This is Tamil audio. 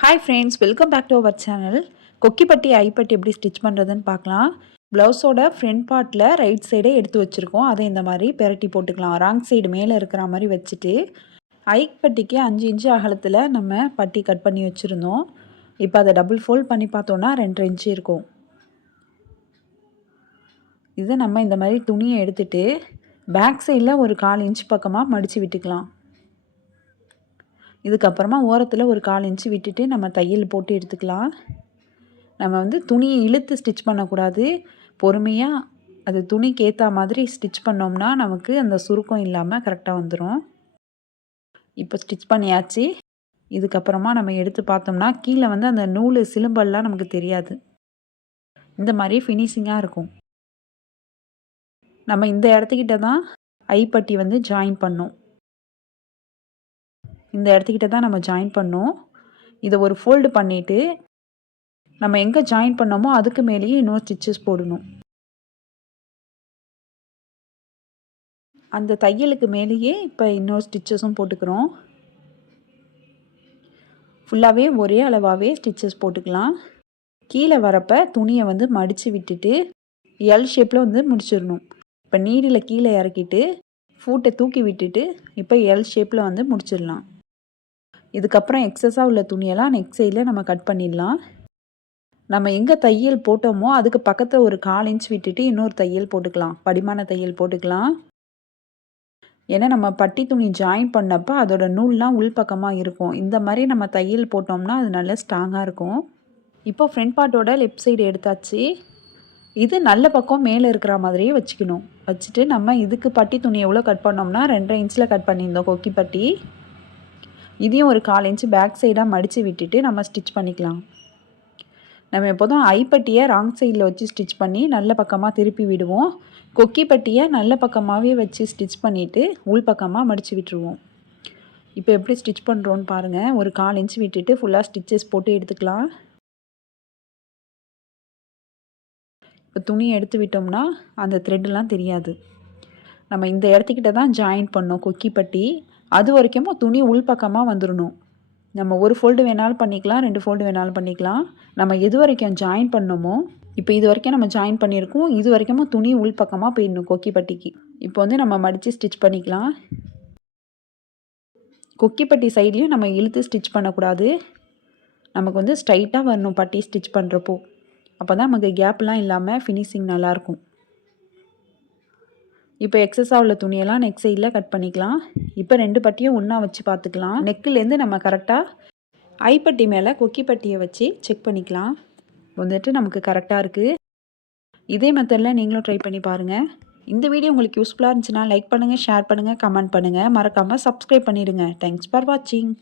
Hi friends, welcome back to our channel. கொக்கிப்பட்டி ஐப்பட்டி எப்படி ஸ்டிச் பண்ணுறதுன்னு பார்க்கலாம். ப்ளவுஸோட ஃப்ரண்ட் பார்ட்டில் ரைட் சைடே எடுத்து வச்சுருக்கோம். அதை இந்த மாதிரி பெரட்டி போட்டுக்கலாம். ராங் சைடு மேலே இருக்கிற மாதிரி வச்சுட்டு ஐப்பட்டிக்கு 5 இன்ச்சு அகலத்தில் நம்ம பட்டி கட் பண்ணி வச்சுருந்தோம். இப்போ அதை டபுள் ஃபோல்ட் பண்ணி பார்த்தோன்னா 2 இன்ச்சு இருக்கும். இதை நம்ம இந்த மாதிரி துணியை எடுத்துகிட்டு பேக் சைடில் ஒரு 1/4 இன்ச் பக்கமாக மடித்து விட்டுக்கலாம். இதுக்கப்புறமா ஓரத்தில் ஒரு 1/4 இன்ச்சு விட்டுட்டு நம்ம தையல் போட்டு எடுத்துக்கலாம். நம்ம துணியை இழுத்து ஸ்டிச் பண்ணக்கூடாது. பொறுமையாக அது துணிக்கு ஏற்ற மாதிரி ஸ்டிச் பண்ணோம்னா நமக்கு அந்த சுருக்கம் இல்லாமல் கரெக்டாக வந்துடும். இப்போ ஸ்டிச் பண்ணியாச்சு. இதுக்கப்புறமா நம்ம எடுத்து பார்த்தோம்னா கீழே அந்த நூல் சிலம்பல்லாம் நமக்கு தெரியாது. இந்த மாதிரி ஃபினிஷிங்காக இருக்கும். நம்ம இந்த இடத்துக்கிட்ட தான் ஐப்பட்டி ஜாயின் பண்ணோம். இந்த இடத்துக்கிட்ட தான் நம்ம ஜாயின் பண்ணோம். இதை ஒரு ஃபோல்டு பண்ணிவிட்டு நம்ம எங்கே ஜாயின் பண்ணோமோ அதுக்கு மேலேயே இன்னொரு ஸ்டிச்சஸ் போடணும். அந்த தையலுக்கு மேலேயே இப்போ இன்னொரு ஸ்டிச்சஸும் போட்டுக்கிறோம். ஃபுல்லாகவே ஒரே அளவாகவே ஸ்டிச்சஸ் போட்டுக்கலாம். கீழே வரப்போ துணியை மடித்து விட்டுட்டு எல் ஷேப்பில் முடிச்சிடணும். இப்போ நீடில் கீழே இறக்கிட்டு ஃபூட்டை தூக்கி விட்டுட்டு இப்போ எல் ஷேப்பில் முடிச்சிடலாம். இதுக்கப்புறம் எக்ஸஸாக உள்ள துணியெல்லாம் நெக் சைடில் நம்ம கட் பண்ணிடலாம். நம்ம எங்கே தையல் போட்டோமோ அதுக்கு பக்கத்தில் ஒரு 1/4 இன்ச் விட்டுட்டு இன்னொரு தையல் போட்டுக்கலாம். படிமான தையல் போட்டுக்கலாம். ஏன்னா நம்ம பட்டி துணி ஜாயின் பண்ணப்போ அதோட நூல்லாம் உள்பக்கமாக இருக்கும். இந்த மாதிரி நம்ம தையல் போட்டோம்னா அது நல்லா ஸ்ட்ராங்காக இருக்கும். இப்போ ஃப்ரண்ட் பார்ட்டோட லெஃப்ட் சைடு எடுத்தாச்சு. இது நல்ல பக்கம் மேலே இருக்கிற மாதிரியே வச்சுக்கணும். வச்சுட்டு நம்ம இதுக்கு பட்டி துணி எவ்வளோ கட் பண்ணோம்னா 2.5 இன்ச்சில் கட் பண்ணியிருந்தோம் கொக்கி பட்டி. இதையும் ஒரு 1/4 இன்ச்சு பேக் சைடாக மடித்து விட்டுட்டு நம்ம ஸ்டிச் பண்ணிக்கலாம். நம்ம எப்போதும் ஐப்பட்டியை ராங் சைடில் வச்சு ஸ்டிச் பண்ணி நல்ல பக்கமாக திருப்பி விடுவோம். கொக்கி பட்டியை நல்ல பக்கமாகவே வச்சு ஸ்டிச் பண்ணிவிட்டு உள் பக்கமாக மடித்து விட்டுருவோம். இப்போ எப்படி ஸ்டிச் பண்ணுறோன்னு பாருங்கள். ஒரு 1/4 இன்ச் விட்டுட்டு ஃபுல்லாக ஸ்டிச்சஸ் போட்டு எடுத்துக்கலாம். இப்போ துணியை எடுத்து விட்டோம்னா அந்த த்ரெட்டெலாம் தெரியாது. நம்ம இந்த இடத்துக்கிட்ட தான் ஜாயின் பண்ணோம் கொக்கி பட்டி. அது வரைக்கும் துணி உள் பக்கமாக வந்துடணும். நம்ம ஒரு ஃபோல்டு வேணாலும் பண்ணிக்கலாம், 2 ஃபோல்டு வேணாலும் பண்ணிக்கலாம். நம்ம எது வரைக்கும் ஜாயின் பண்ணோமோ இப்போ இது வரைக்கும் நம்ம ஜாயின் பண்ணியிருக்கோம். இது வரைக்கும் துணி உள் பக்கமாக போயிடணும் கொக்கி பட்டிக்கு. இப்போ நம்ம மடித்து ஸ்டிச் பண்ணிக்கலாம். கொக்கி பட்டி சைட்லேயும் நம்ம இழுத்து ஸ்டிச் பண்ணக்கூடாது. நமக்கு ஸ்ட்ரைட்டாக வரணும் பட்டி ஸ்டிச் பண்ணுறப்போ. அப்போ தான் நமக்கு கேப்லாம் இல்லாமல் ஃபினிஷிங் நல்லாயிருக்கும். இப்போ எக்ஸஸாக உள்ள துணியெல்லாம் நெக் சைடில் கட் பண்ணிக்கலாம். இப்போ 2 பட்டியும் ஒன்றா வச்சு பார்த்துக்கலாம். நெக்கிலேருந்து நம்ம கரெக்டாக ஐப்பட்டி மேலே கொக்கி பட்டியை வச்சு செக் பண்ணிக்கலாம். நமக்கு கரெக்டாக இருக்குது. இதே மெத்தடில் நீங்களும் ட்ரை பண்ணி பாருங்கள். இந்த வீடியோ உங்களுக்கு யூஸ்ஃபுல்லாக இருந்துச்சுன்னா லைக் பண்ணுங்கள், ஷேர் பண்ணுங்கள், கமெண்ட் பண்ணுங்கள். மறக்காமல் சப்ஸ்கிரைப் பண்ணிடுங்க. தேங்க்ஸ் ஃபார் வாட்சிங்.